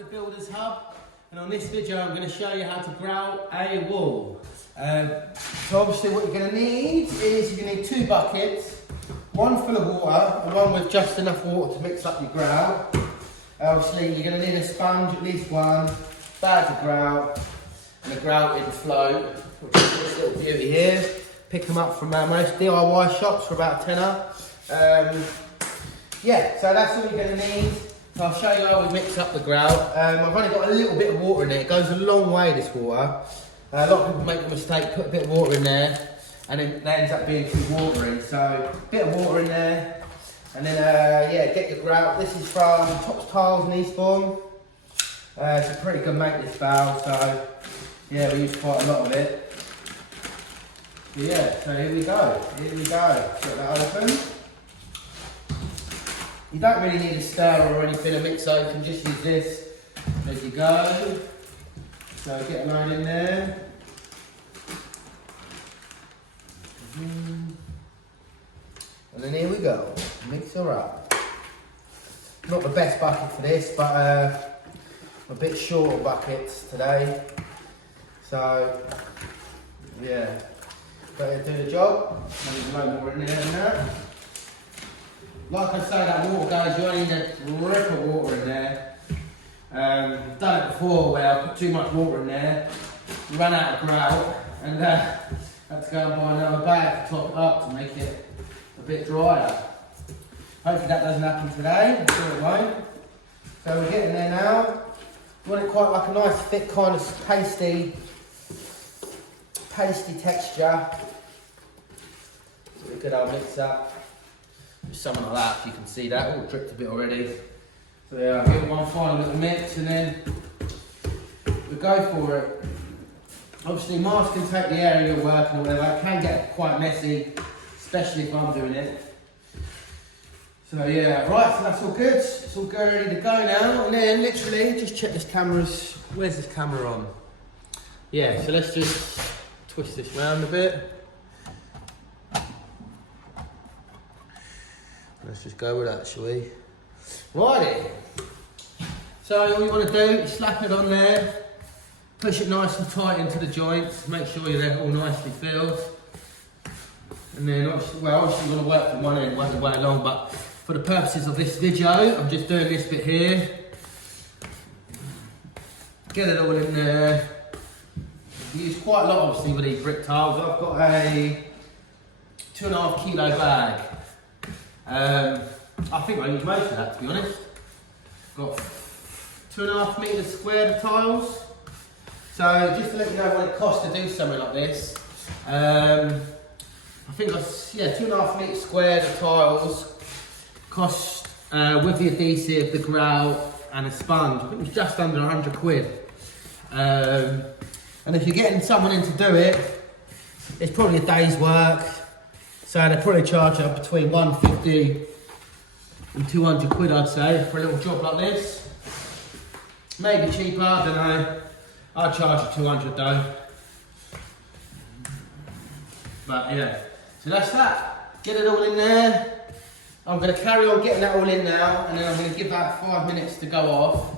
the Builder's Hub, and on this video I'm going to show you how to grout a wall. So obviously what you're going to need is you're going to need 2 buckets, one full of water and one with just enough water to mix up your grout. Obviously you're going to need a sponge, at least one, bag of grout and a grouted float, which is this little beauty here. Pick them up from most DIY shops for about a tenner. Yeah, so that's all you're going to need. So I'll show you how we mix up the grout. I've only got a little bit of water in there. It goes a long way, this water. A lot of people make the mistake, put a bit of water in there, and then it ends up being too watery. So a bit of water in there, and then yeah, get your grout. This is from Tops Tiles in Eastbourne. It's a pretty good make, this valve. So yeah, we use quite a lot of it. So yeah, so here we go. Here we go. Get that open. You don't really need a stir or anything to mix up, you can just use this as you go. So get a load in there. And then here we go, mix her up. Not the best bucket for this, but a bit shorter buckets today. So yeah, better do the job. There's a load more in there than that. Like I say, that water goes, you only need a rip of water in there. I've done it before where I put too much water in there, run out of grout, and had to go and buy another bag to top it up to make it a bit drier. Hopefully that doesn't happen today, I'm sure it won't. So we're getting there now. You want it quite like a nice thick kind of pasty texture. So a good old mix up. Just something like that, you can see that all dripped a bit already. So yeah, I'll give it one final little mix and then we go for it. Obviously Mars can take the area you're working or whatever. It can get quite messy, especially if I'm doing it. So yeah, right, so that's all good. It's all good, ready to go now. And then literally, just check this camera's, where's this camera on? Yeah, so let's just twist this round a bit. Let's just go with that, shall we? Righty. So all you want to do is slap it on there, push it nice and tight into the joints, make sure they're all nicely filled. And then obviously, well, obviously you want to work from one end, work your way along, but for the purposes of this video, I'm just doing this bit here. Get it all in there. You use quite a lot obviously with these brick tiles. I've got a 2.5 kilo bag. I think I use most of that, to be honest. Got 2.5 metres squared of tiles. So just to let you know what it costs to do something like this, I think that's, yeah, 2.5 metres squared of tiles cost with the adhesive, the grout and a sponge. I think it's just under 100 quid. And if you're getting someone in to do it, it's probably a day's work. So they probably charge you between 150 and 200 quid, I'd say, for a little job like this. Maybe cheaper, I don't know. I'd charge you 200 though. But yeah, so that's that. Get it all in there. I'm going to carry on getting that all in now, and then I'm going to give that 5 minutes to go off,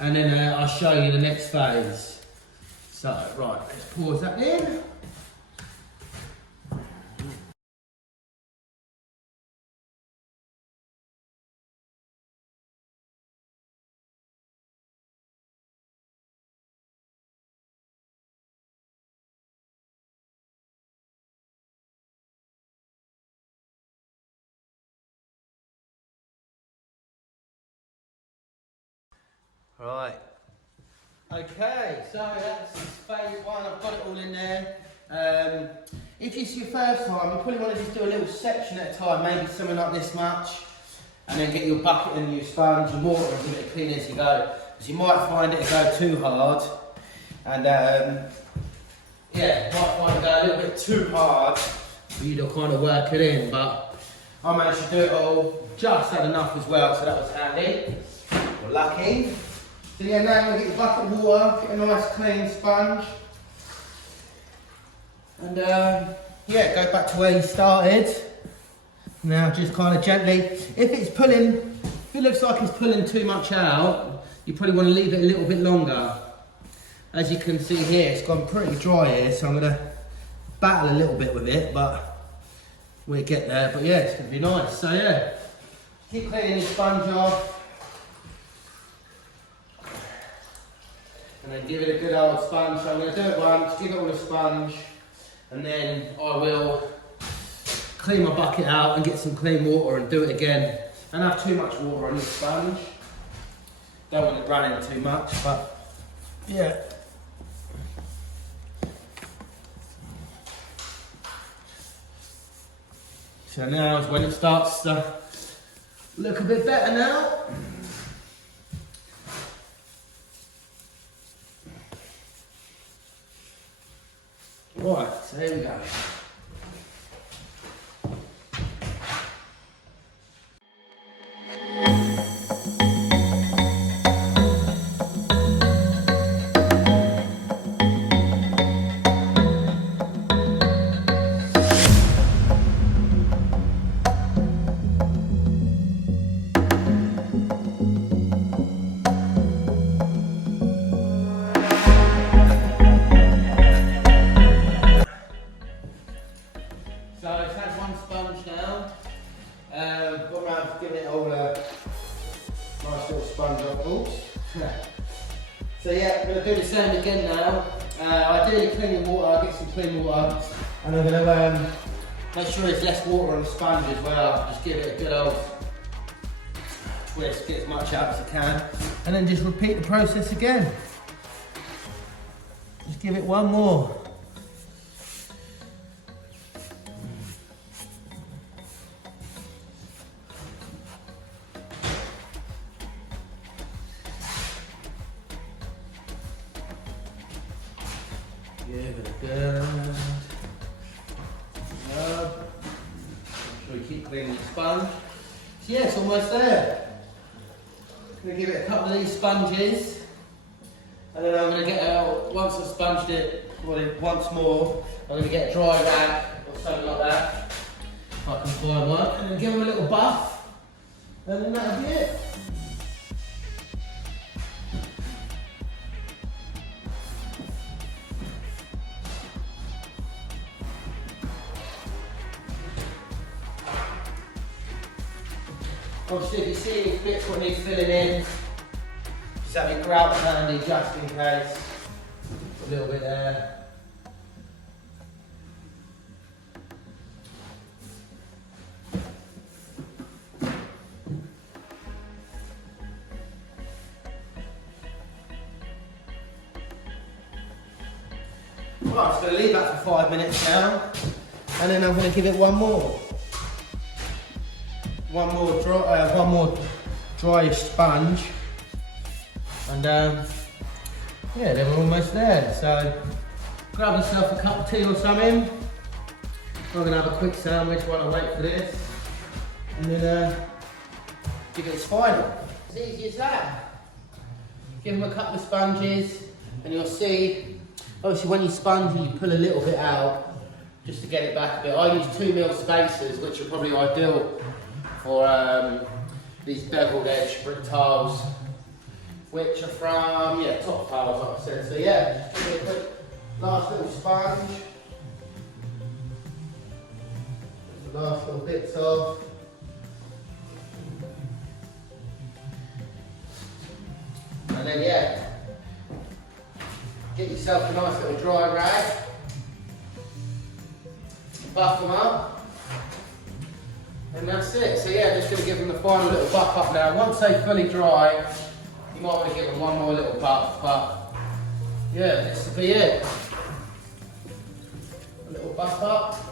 and then I'll show you the next phase. So, right, let's pause that in. Right. Okay, so that's phase 1, I've got it all in there. If it's your first time, you probably want to just do a little section at a time, maybe something like this much, and then get your bucket and your sponge and water and give it a clean as you go. Because you might find it go too hard, and yeah, you might find it go a little bit too hard for you to kind of work it in, but I managed to do it all, just had enough as well, so that was handy. We're lucky. So yeah, now I'm going to get your bucket of water, get a nice clean sponge, and yeah, go back to where you started. Now just kind of gently, if it's pulling it looks like it's pulling too much out, you probably want to leave it a little bit longer. As you can see here, it's gone pretty dry here, so I'm going to battle a little bit with it, but we'll get there. But yeah, it's going to be nice. So yeah, keep cleaning the sponge off. And then give it a good old sponge. So I'm going to do it once, give it all a sponge, and then I will clean my bucket out and get some clean water and do it again. Don't have too much water on this sponge. Don't want it running too much, but yeah. So now is when it starts to look a bit better now. Right, so here we go. So yeah, I'm going to do the same again now. Ideally clean the water, get some clean water, and I'm going to make sure there's less water on the sponge as well. Just give it a good old twist, get as much out as you can, and then just repeat the process again. Just give it one more. Give it a good rub. Make sure you keep cleaning the sponge. So yeah, it's almost there. I'm going to give it a couple of these sponges, and then I'm going to get out, once I've sponged it once more, I'm going to get a dry rag or something like that, if I can find one, and then give them a little buff, and then that'll be it. Obviously, if you see any bits what needs filling in, just have your grout handy just in case. A little bit there. Right, I'm just going to leave that for 5 minutes now, and then I'm going to give it one more. One more dry sponge, and yeah, then we're almost there. So grab yourself a cup of tea or something. I'm gonna have a quick sandwich while I wait for this, and then give it its final. As easy as that. Give them a couple of sponges, and you'll see. Obviously, when you sponge, you pull a little bit out just to get it back a bit. I use 2mm spacers, which are probably ideal for these beveled edge brick tiles, which are from, top tiles, like I said. So yeah, just give it a quick last little sponge. Just the last little bits of. And then yeah, get yourself a nice little dry rag, buff them up. And that's it. So yeah, just going to give them the final little buff up now. Once they fully dry, you might want to give them one more little buff, but yeah, this will be it. A little buff up.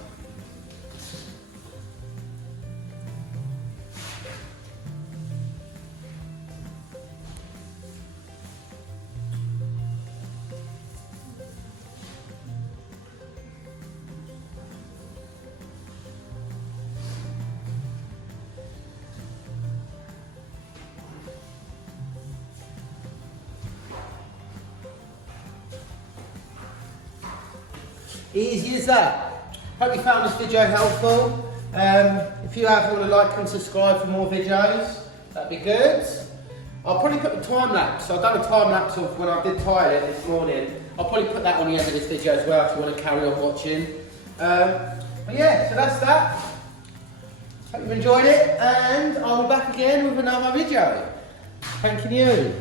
Easy as that. Hope you found this video helpful. If you have, want to like and subscribe for more videos. That'd be good. I'll probably put the time lapse. I've done a time lapse of when I did tile it this morning. I'll probably put that on the end of this video as well if you want to carry on watching. But yeah, so that's that. Hope you've enjoyed it, and I'll be back again with another video. Thank you.